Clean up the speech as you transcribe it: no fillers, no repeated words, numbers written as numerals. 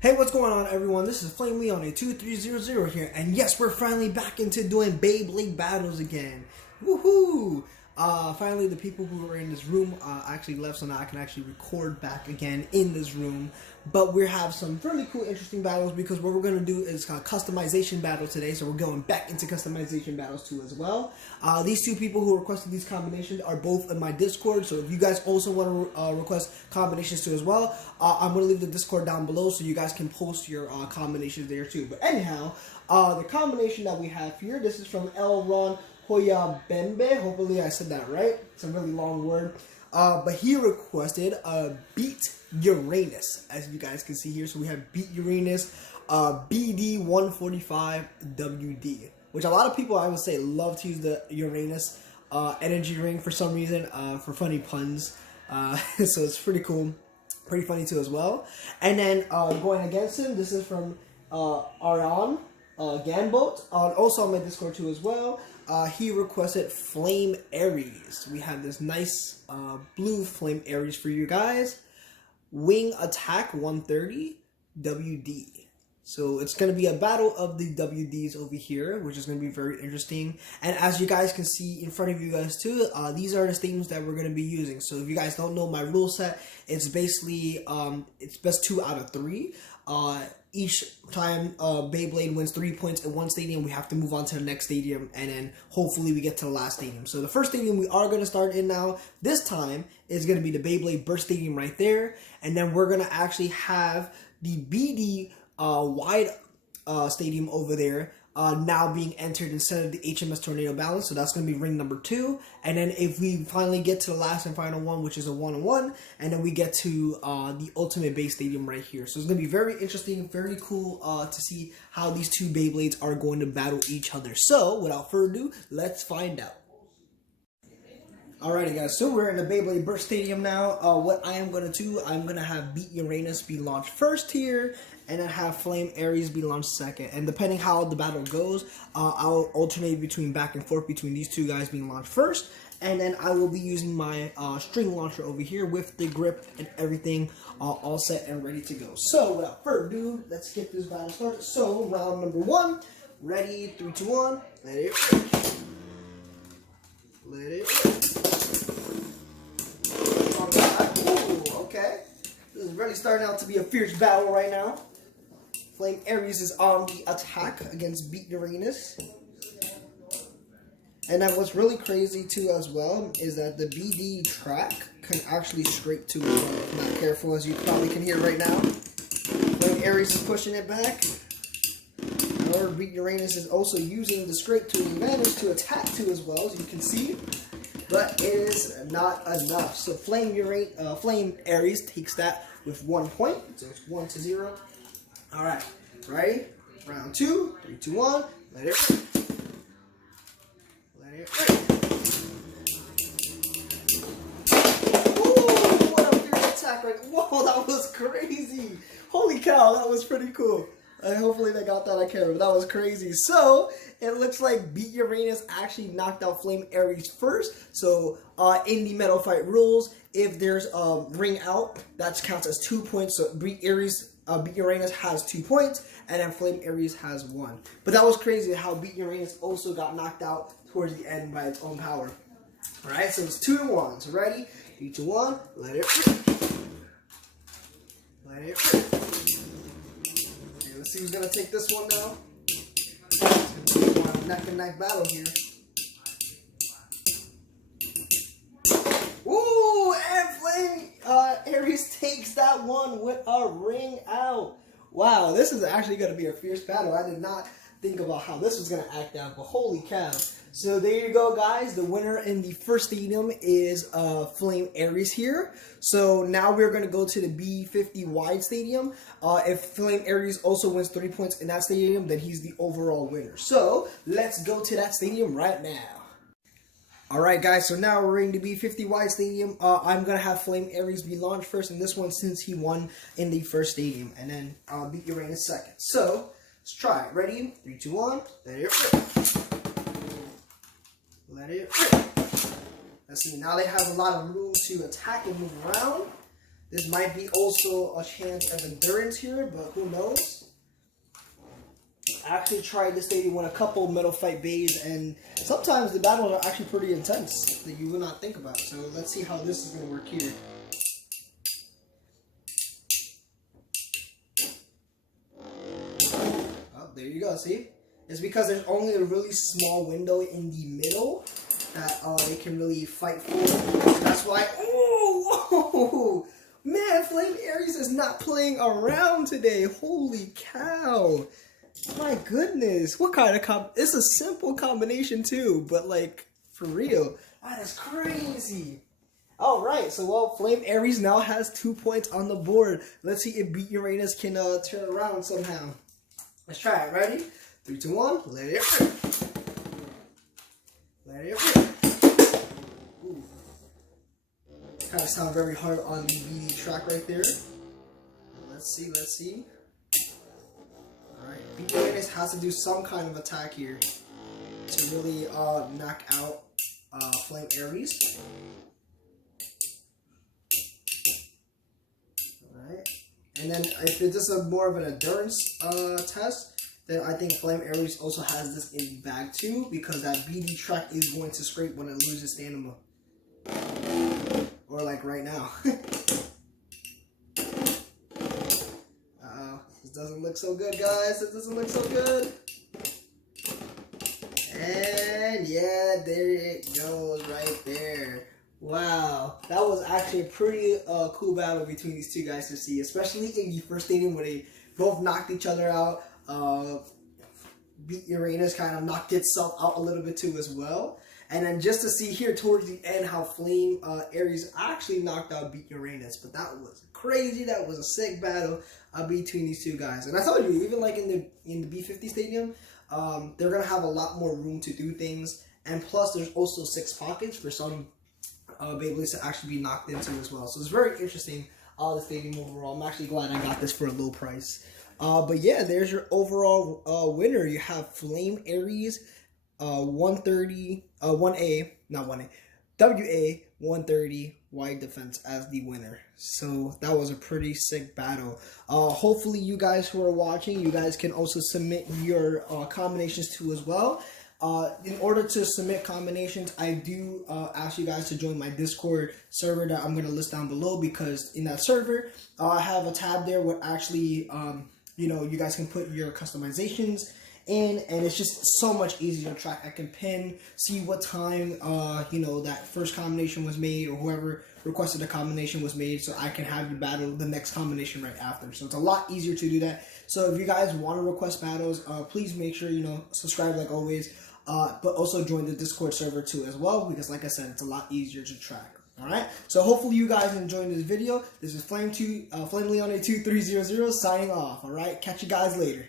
Hey, what's going on, everyone? This is Flame Leon a 2300 here, and yes, we're finally back into doing Beyblade battles again. Woohoo! Finally, the people who were in this room actually left, so now I can actually record back again in this room. But we have some really cool, interesting battles because what we're going to do is customization battles today, so we're going back into customization battles too as well. These two people who requested these combinations are both in my Discord, so if you guys also want to request combinations too as well, I'm going to leave the Discord down below so you guys can post your combinations there too. But anyhow, the combination that we have here, this is from L.Ron Hoyabembe. Hopefully I said that right. It's a really long word. But he requested Beat Uranus, as you guys can see here. So we have Beat Uranus BD145 WD, which a lot of people, I would say, love to use the Uranus energy ring for some reason, for funny puns. So it's pretty cool, pretty funny too as well. And then going against him, this is from Aryan Ganboat, also on my Discord too as well. He requested Flame Aries. We have this nice blue Flame Aries for you guys. Wing Attack 130 WD. So it's going to be a battle of the WDs over here, which is going to be very interesting. And as you guys can see in front of you guys too, these are the stadiums that we're going to be using. So if you guys don't know my rule set, it's basically, it's best 2 out of 3. Each time Beyblade wins 3 points in one stadium, we have to move on to the next stadium, and then hopefully we get to the last stadium. So the first stadium we are going to start in now, this time, is going to be the Beyblade Burst Stadium right there. And then we're going to actually have the BD wide stadium over there now being entered instead of the HMS Tornado Balance. So that's going to be ring number 2. And then if we finally get to the last and final one, which is a 1-on-1, and then we get to the Ultimate Base Stadium right here. So it's going to be very interesting, very cool to see how these two Beyblades are going to battle each other. So without further ado, let's find out. Alrighty guys, so we're in the Beyblade Burst Stadium now. What I am going to do, I'm going to have Beat Uranus be launched first here, and then have Flame Aries be launched second. And depending how the battle goes, I'll alternate between back and forth between these two guys being launched first. And then I will be using my string launcher over here with the grip and everything all set and ready to go. So without further ado, let's get this battle started. So round number 1, ready, 3, 2, 1, let it rip. Let it rip. Ooh, okay. This is really starting out to be a fierce battle right now. Flame Aries is on the attack against Beat Uranus. And then what's really crazy too as well is that the BD track can actually scrape to it if you're not careful, as you probably can hear right now. Flame Aries is pushing it back. However, Beat Uranus is also using the scrape to advantage to attack too as well, as you can see. But it is not enough. So Flame Aries takes that with 1 point. So it's 1-0. Alright, ready? Round 2, 3, 2, 1, let it rip. Let it rip. Ooh, what a fierce attack right. Whoa, that was crazy. Holy cow, that was pretty cool. Hopefully they got that on camera, but that was crazy. So, it looks like Beat Uranus actually knocked out Flame Aries first. So, in the Metal Fight rules, if there's a ring out, that counts as 2 points. So, Beat Uranus has 2 points, and then Flame Aries has 1. But that was crazy how Beat Uranus also got knocked out towards the end by its own power. Alright, so it's 2-1. So, ready? 3, 2, 1, let it rip. Let it rip. Let's see who's going to take this one now. It's going to be a neck and neck battle here. Ooh, and Flame Aries takes that one with a ring out. Wow, this is actually going to be a fierce battle. I did not think about how this was going to act out, but holy cow. So there you go, guys. The winner in the first stadium is Flame Aries here. So now we're going to go to the B50 wide stadium. If Flame Aries also wins 3 points in that stadium, then he's the overall winner. So let's go to that stadium right now. Alright guys, so now we're in the B50 wide stadium. I'm going to have Flame Aries be launched first in this one since he won in the first stadium. And then I'll Beat Uranus second. So let's try it. Ready? 3, 2, 1. Let it rip. Let it rip. Let's see, now they have a lot of room to attack and move around. This might be also a chance of endurance here, but who knows? I actually tried this stadium with a couple metal fight bays, and sometimes the battles are actually pretty intense that you would not think about. So let's see how this is going to work here. Oh, there you go. See? It's because there's only a really small window in the middle that they can really fight for. That's why. Oh, man, Flame Aries is not playing around today. Holy cow. My goodness, what kind of it's a simple combination too, but like, for real, that is crazy. Alright, so well, Flame Aries now has 2 points on the board. Let's see if Beat Uranus can turn around somehow. Let's try it, ready? 3, 2, 1, let it rip. Let it rip. Ooh. Kind of sound very hard on the BD track right there. Let's see, let's see. Alright, Beat Uranus has to do some kind of attack here to really knock out Flame Aries. Alright, and then if this is more of an endurance test, then I think Flame Aries also has this in the bag too, because that BD track is going to scrape when it loses stamina. Or like right now. This doesn't look so good, guys. This doesn't look so good. And yeah, there it goes right there. Wow. That was actually a pretty cool battle between these two guys to see, especially in the first stadium where they both knocked each other out. Beat Uranus kind of knocked itself out a little bit too as well. And then just to see here towards the end how Flame Aries actually knocked out Beat Uranus. But that was crazy. That was a sick battle between these two guys. And I told you, even like in the B50 stadium, they're going to have a lot more room to do things. And plus, there's also 6 pockets for some Beyblades to actually be knocked into as well. So it's very interesting, the stadium overall. I'm actually glad I got this for a low price. But yeah, there's your overall winner. You have Flame Aries 130, 1A, not 1A, WA130 wide defense as the winner. So that was a pretty sick battle. Hopefully you guys who are watching, you guys can also submit your combinations too as well. In order to submit combinations, I do ask you guys to join my Discord server that I'm going to list down below, because in that server, I have a tab there where actually, you know, you guys can put your customizations in, and it's just so much easier to track. I can pin, see what time, you know, that first combination was made, or whoever requested a combination was made, so I can have you battle the next combination right after. So it's a lot easier to do that. So if you guys want to request battles, please make sure, you know, subscribe like always, but also join the Discord server too as well, because like I said, it's a lot easier to track. Alright, so hopefully you guys enjoyed this video. This is Flame Leone 2300 signing off. Alright, catch you guys later.